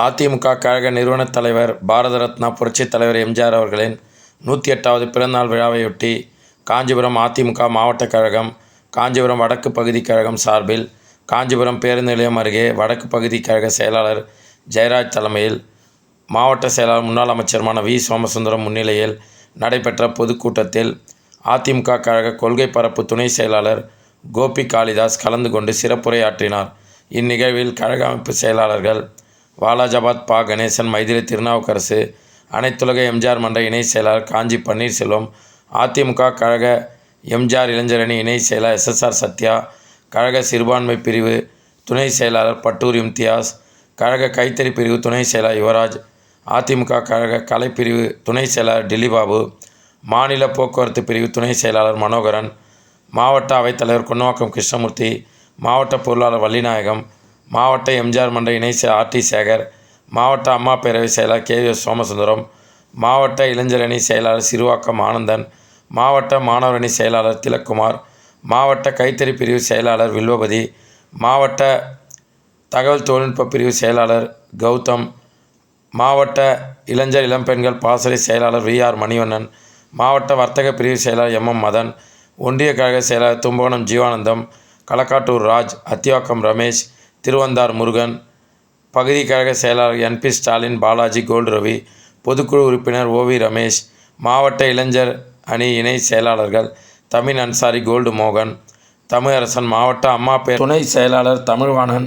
அதிமுக கழக நிறுவனத் தலைவர் பாரத ரத்னா புரட்சித் தலைவர் எம்ஜிஆர் அவர்களின் 108வது பிறந்தநாள் விழாவையொட்டி காஞ்சிபுரம் அதிமுக மாவட்ட கழகம், காஞ்சிபுரம் வடக்கு பகுதி கழகம் சார்பில் காஞ்சிபுரம் பேருந்து நிலையம் அருகே வடக்கு பகுதி கழக செயலாளர் ஜெயராஜ் தலைமையில், மாவட்ட செயலாளர் முன்னாள் அமைச்சருமான வி. சோமசுந்தரம் முன்னிலையில் நடைபெற்ற பொதுக்கூட்டத்தில் அதிமுக கழக கொள்கை பரப்பு துணை செயலாளர் கோபி காளிதாஸ் கலந்து கொண்டு சிறப்புரையாற்றினார். இந்நிகழ்வில் கழக அமைப்பு செயலாளர்கள் வாலாஜாபாத் பா. கணேசன், மைதிலி திருநாவுக்கரசு, அனைத்துலக எம்ஜிஆர் மன்ற இணை செயலாளர் காஞ்சி பன்னீர்செல்வம், அதிமுக கழக எம்ஜிஆர் இளைஞரணி இணை செயலாளர் SSR சத்யா, கழக சிறுபான்மை பிரிவு துணை செயலாளர் பட்டூர் இம்தியாஸ், கழக கைத்தறி பிரிவு துணை செயலாளர் யுவராஜ், அதிமுக கழக கலைப்பிரிவு துணை செயலாளர் டில்லிபாபு, மாநில போக்குவரத்து பிரிவு துணை செயலாளர் மனோகரன், மாவட்ட அவைத்தலைவர் குன்னவாக்கம் கிருஷ்ணமூர்த்தி, மாவட்ட பொருளாளர் வள்ளிநாயகம், மாவட்ட எம்ஜிஆர் மன்ற இணை RT சேகர், மாவட்ட அம்மா பேரவை செயலாளர் KVS சோமசுந்தரம், மாவட்ட இளைஞரணி செயலாளர் சிறுவாக்கம் ஆனந்தன், மாவட்ட மாணவர் அணி செயலாளர் திலக்குமார், மாவட்ட கைத்தறி பிரிவு செயலாளர் வில்வபதி, மாவட்ட தகவல் தொழில்நுட்ப பிரிவு செயலாளர் கௌதம், மாவட்ட இளைஞர் இளம்பெண்கள் பாசறை செயலாளர் VR மணிவண்ணன், மாவட்ட வர்த்தக பிரிவு செயலாளர் MM மதன், ஒன்றிய கழக செயலாளர் தும்பகோணம் ஜீவானந்தம், களக்காட்டூர் ராஜ், அத்திவாக்கம் ரமேஷ், திருவந்தார் முருகன், பகுதி கழக செயலாளர் NP ஸ்டாலின், பாலாஜி, கோல்டு ரவி, பொதுக்குழு உறுப்பினர் OV ரமேஷ், மாவட்ட இளைஞர் அணி இணை செயலாளர்கள் தமிழ் அன்சாரி, கோல்டு மோகன், தமிழரசன், மாவட்ட அம்மா துணை செயலாளர் தமிழ்வாணன்,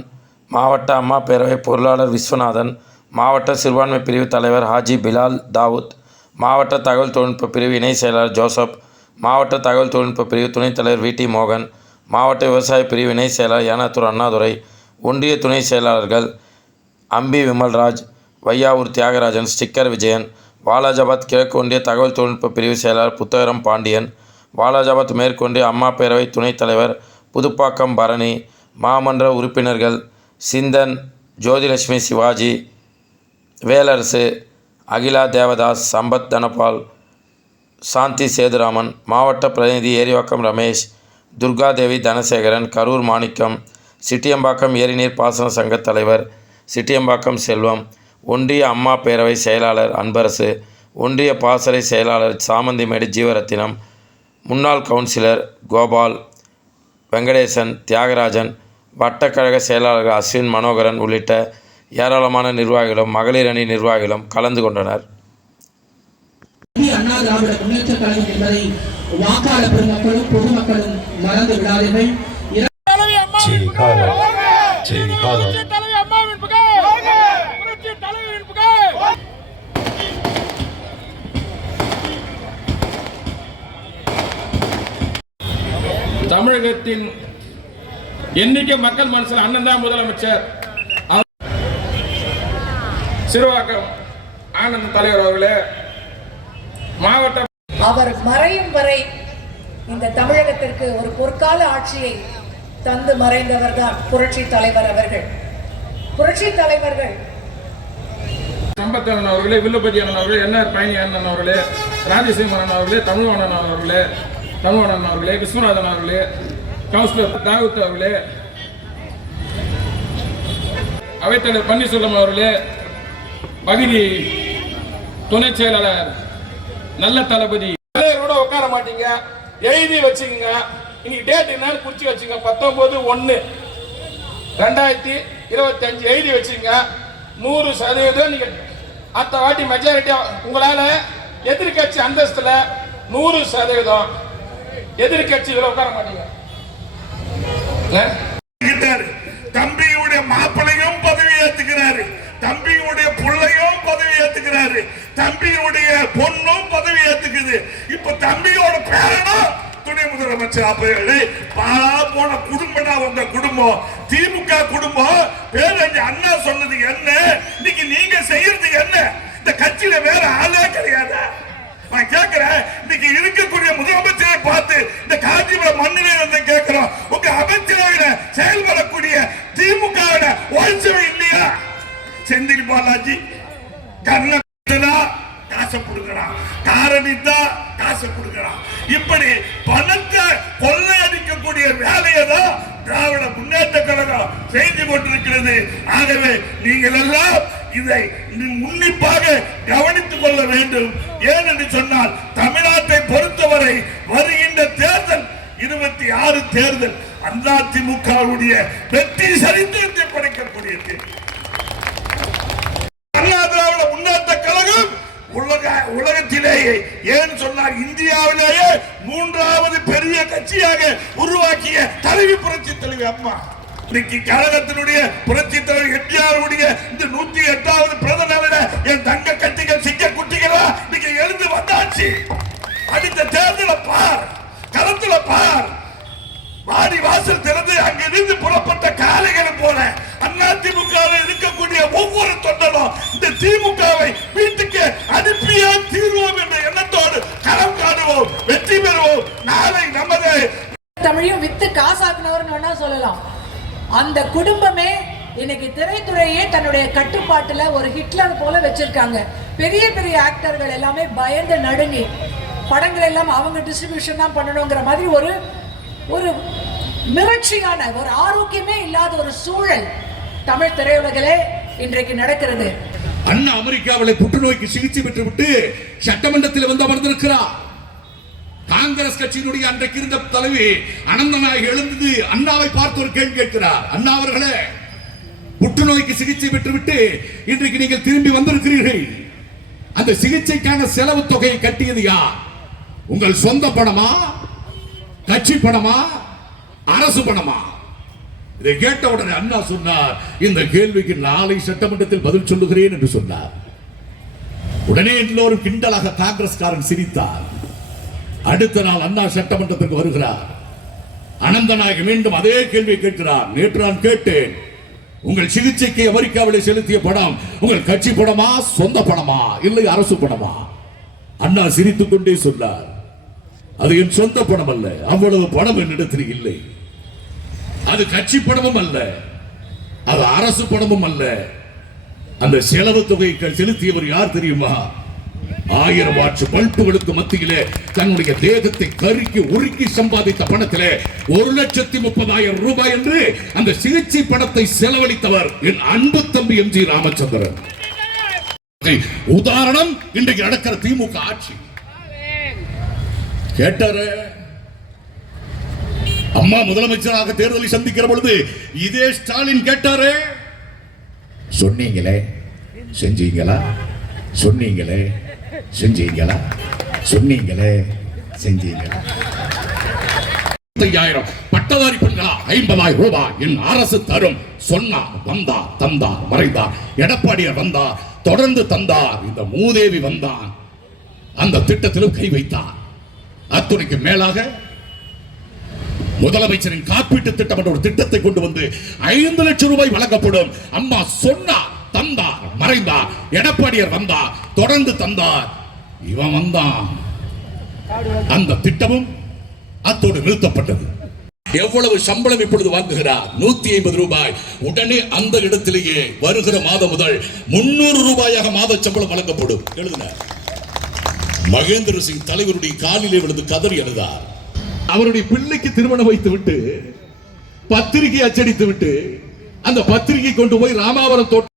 மாவட்ட அம்மா பேரவை பொருளாளர் விஸ்வநாதன், மாவட்ட சிறுபான்மை பிரிவு தலைவர் ஹாஜி பிலால் தாவூத், மாவட்ட தகவல் தொழில்நுட்ப பிரிவு இணை செயலாளர் ஜோசப், மாவட்ட தகவல் தொழில்நுட்ப பிரிவு துணைத் தலைவர் VT மோகன், மாவட்ட விவசாய பிரிவு இணை செயலாளர் ஏனாத்தூர் அண்ணாதுரை, ஒன்றிய துணை செயலாளர்கள் அம்பி விமல்ராஜ், வையாவூர் தியாகராஜன், ஸ்டிக்கர் விஜயன், வாலாஜாபாத் கிழக்கு ஒன்றிய தகவல் தொழில்நுட்ப பிரிவு செயலாளர் புத்தகரம் பாண்டியன், வாலாஜாபாத் மேற்கொண்டிய அம்மா பேரவை துணைத் தலைவர் புதுப்பாக்கம் பரணி, மாமன்ற உறுப்பினர்கள் சிந்தன், ஜோதிலட்சுமி, சிவாஜி, வேலரசு, அகிலா தேவதாஸ், சம்பத் தனபால், சாந்தி சேதுராமன், மாவட்ட பிரதிநிதி ஏரிவாக்கம் ரமேஷ், துர்காதேவி தனசேகரன், கரூர் மாணிக்கம், சிட்டியம்பாக்கம் ஏரிநீர் பாசன சங்க தலைவர் சிட்டியம்பாக்கம் செல்வம், ஒன்றிய அம்மா பேரவை செயலாளர் அன்பரசு, ஒன்றிய பாசறை செயலாளர் சாமந்திமேடு ஜீவரத்தினம், முன்னாள் கவுன்சிலர் கோபால், வெங்கடேசன், தியாகராஜன், வட்டக்கழக செயலாளர்கள் அஸ்வின், மனோகரன் உள்ளிட்ட ஏராளமான நிர்வாகிகளும் மகளிர் அணி நிர்வாகிகளும் கலந்து கொண்டனர். அண்ணா திராவிட முன்னேற்ற கழகம் என்பதை வாக்காளர் பெருமக்களும் பொதுமக்களும் மறந்து விடாதீர்கள். தமிழகத்தின் எண்ணிக்கை மக்கள் மனசில் அண்ணன் தான் முதலமைச்சர். சிறுவாக்கம் ஆனந்த் தலைவர் அவர்களே, மாவட்ட அவர் மறையும் வரை இந்த தமிழகத்திற்கு ஒரு பொற்கால ஆட்சியை தந்து மறைந்தவர் தான் புரட்சி தலைவர் அவர்கள். புரட்சி தலைவர்கள் சம்பத் அண்ணன் அவர்களே, வில்லுபதி அண்ணன் அவர்களே, NR பழனி அண்ணன் அவர்களே, ராஜசிம்மன் அண்ணன் அவர்களே, தமிழ்வாணன் அவர்களே, விஸ்வநாதன் அவர்களே, கவுன்சிலர் தாவூத் அவர்களே, அவைத்தலைவர் பன்னீர்செல்வம் அவர்களே, பகுதி துணை செயலாளர் நல்ல தளபதி கூட உட்கார மாட்டீங்க, எழுதி வச்சுக்கோங்க. இன்னைக்கு டேட் என்னன்னு குறிச்சு வச்சுங்க. 19/1/2025 எழுதி வச்சுங்க. 100% நீங்க அத்த வாட்டி மெஜாரிட்டியா உங்களால எதிர்கட்சி அந்தஸ்துல 100% எதிர்கட்சிகளை உட்கார மாட்டீங்க. தம்பியுடைய மாப்பிளையும் பதவி ஏத்துக்கிறாரு, தம்பியுடைய பிள்ளையும் பதவி ஏத்துக்கிறாரு, தம்பியுடைய பொண்ணும் பதவி ஏத்துக்குது. இப்ப தம்பியோட பேரனும் துணை முதலமைச்சர். அப்படி பாலா போன குடும்பம் வந்த குடும்பம் திமுக குடும்பம். பேரஞ்சு அண்ணா சொன்னது என்ன, இன்னைக்கு நீங்க செய்யறது என்ன? இந்த கட்சியில வேற ஆளே கிடையாது. நான் கேட்கிறேன், இன்னைக்கு இருக்கக்கூடிய முதலமைச்சரை பார்த்து இந்த காஞ்சிபுரம் மண்ணிலே வந்து கேட்கிறோம், உங்க அமைச்சரவையில செயல்படக்கூடிய திமுக வாழ்ச்சவை இல்லையா? செந்தில் பாலாஜி காசை கொடுக்கிறான், காரணித்தா காசை கொடுக்கிறான். இப்படி பணத்தை கொள்ளையடிக்கக்கூடிய வேலையை தான் திராவிட முன்னேற்ற கழகம் செய்து கொண்டிருக்கிறது. ஆகவே நீங்கள் எல்லாம் இதை உன்னிப்பாக கவனித்துக் கொள்ள வேண்டும். ஏனென்று சொன்னால் தமிழ்நாட்டை பொறுத்தவரை வருகின்ற தேர்தல் 26 தேர்தல் அதிமுகவுடைய வெற்றி சரித்திரத்தை படைக்கக்கூடிய தேர்தல். அண்ணா திராவிட முன்னேற்ற கழகம் உலகத்திலேயே ஏன் சொன்னார் இந்தியாவிலேயே 3வது பெரிய கட்சியாக உருவாக்கிய தலைவி புரட்சி தலைவி அம்மா. இன்னைக்கு கழகத்தினுடைய புரட்சி தலைவர் எம்ஜிஆருடைய இந்த 108வது பிறந்த நாளில் என் தங்க கட்டிகள் சிங்க குட்டிகளா இன்னைக்கு எழுந்து வந்தாச்சு. அடுத்த தேர்தலை பார், களத்துல பார், வாடி வாசல் திறந்து அங்கிருந்து புறப்பட்ட காளைகள் போல அதிமுக இருக்கக்கூடிய ஒவ்வொரு தொண்டனும் இந்த திமுகவை வீட்டுக்கு அனுப்பியே தீர்வோம் என்ற எண்ணத்தோடு களம் காணுவோம், வெற்றி பெறுவோம். நாளை நமது தமிழையும் வித்து காசாக்குனவர்னு வேணா சொல்லலாம். அந்த குடும்பமே இன்னைக்கு திரைத்துறையே தன்னுடைய கட்டுப்பாட்டுல ஒரு ஹிட்லர் போல வச்சிருக்காங்க. பெரிய பெரிய ஆக்டர்கள் எல்லாமே பயந்து நடுங்கி படங்கள் எல்லாம் அவங்க டிஸ்ட்ரிபியூஷன் தான் பண்ணணுங்கிற மாதிரி ஒரு மிரட்சியான ஒரு ஆரோக்கியமே இல்லாத ஒரு சூழல் தமிழ் திரையுலகிலே இன்றைக்கு நடக்கிறது. அண்ணா அமெரிக்காவில் புற்றுநோய்க்கு சிகிச்சை பெற்றுவிட்டு சட்டமன்றத்தில் வந்து அமர்ந்திருக்கிறார். காங்கிரஸ் கட்சியினுடைய அன்றைக்கு இருந்த தலைவி அனந்தநாயகி எழுந்தது அண்ணாவை பார்த்து ஒரு கேள்வி கேட்கிறார். அண்ணா அவர்களே, புற்றுநோய்க்கு சிகிச்சை பெற்றுவிட்டு இன்றைக்கு நீங்கள் திரும்பி வந்திருக்கிறீர்கள். அந்த சிகிச்சைக்கான செலவு தொகையை கட்டியது யார்? உங்கள் சொந்த பணமா, கட்சி பணமா, அரசு பணமா? இதை கேட்ட உடனே அண்ணா சொன்னார், இந்த கேள்விக்கு நாளை சட்டமன்றத்தில் பதில் சொல்லுகிறேன் என்று சொன்னார். உடனே எல்லோரும் கிண்டலாக காங்கிரஸ்காரன் சிரித்தார். அடுத்த நாள் அண்ணா சட்டமன்றத்திற்கு வருகிறார். அனந்தநாயகி மீண்டும் அதே கேள்வியை கேட்கிறார். நேற்று நான் கேட்டேன், உங்கள் சிகிச்சைக்கு அமெரிக்காவில் செலுத்திய பணம் உங்கள் கட்சி பணமா, சொந்த பணமா, இல்லை அரசு பணமா? அண்ணா சிரித்துக் கொண்டே சொன்னார், அது என் சொந்த பணம் அல்ல, அவ்வளவு பணம் என்னிடத்தில் இல்லை. அது கட்சி பணமும் அல்ல, அது அரசு பணமும் அல்ல. அந்த செலவு தொகையை செலுத்தியவர் யார் தெரியுமா? 1000 வாட்ஸ் பல்புகளுக்கு மத்தியிலே தன்னுடைய தேகத்தை கருக்கி உருக்கி சம்பாதித்த பணத்திலே 1,30,000 ரூபாய் என்று அந்த சிகிச்சை பணத்தை செலவழித்தவர் என் அன்பு தம்பி எம்.ஜி. ராமச்சந்திரன். உதாரணம் இன்றைக்கு நடக்கிற திமுக ஆட்சி. கேட்டாரு, அம்மா முதலமைச்சராக தேர்தலை சந்திக்கிற பொழுது இதே ஸ்டாலின் கேட்டாரு, சொன்னீங்களே செஞ்சீங்களா, சொன்னீங்களே செஞ்சீங்களா, சொன்னீங்களே செஞ்சீங்களா? 50,000 பட்டதாரி பெண்களா 50,000 ரூபாய் என் அரசு தரும். சொன்னார், வந்தார், தந்தார், மறைந்தார். எடப்பாடியார் வந்தார், தொடர்ந்து தந்தார். இந்த மூதேவி வந்தான், அந்த திட்டத்திலும் கை வைத்தார். அத்துணைக்கு மேலாக முதலமைச்சரின் காப்பீட்டு திட்டம் என்ற ஒரு திட்டத்தை கொண்டு வந்து 5 லட்சம் ரூபாய் வழங்கப்படும். அம்மா சொன்னார், தந்தார், மறைந்தார். எடப்பாடியார் வந்தார், தொடர்ந்து தந்தார். இவன் வந்தான், அந்த திட்டமும் அத்தோடு நிறுத்தப்பட்டது. எவ்வளவு சம்பளம் இப்பொழுது வாங்குகிறார்? 150 ரூபாய். உடனே அந்த இடத்திலேயே வருகிற மாதம் முதல் 300 ரூபாயாக மாத சம்பளம் வழங்கப்படும். எழுதினார். மகேந்திர சிங் தலைவருடைய காலிலே விழுந்து கதறி அழுதார். அவருடைய பிள்ளைக்கு திருமணம் வைத்து விட்டு பத்திரிகை அச்சடித்து விட்டு அந்த பத்திரிகை கொண்டு போய் ராமாவரம் தோட்டம்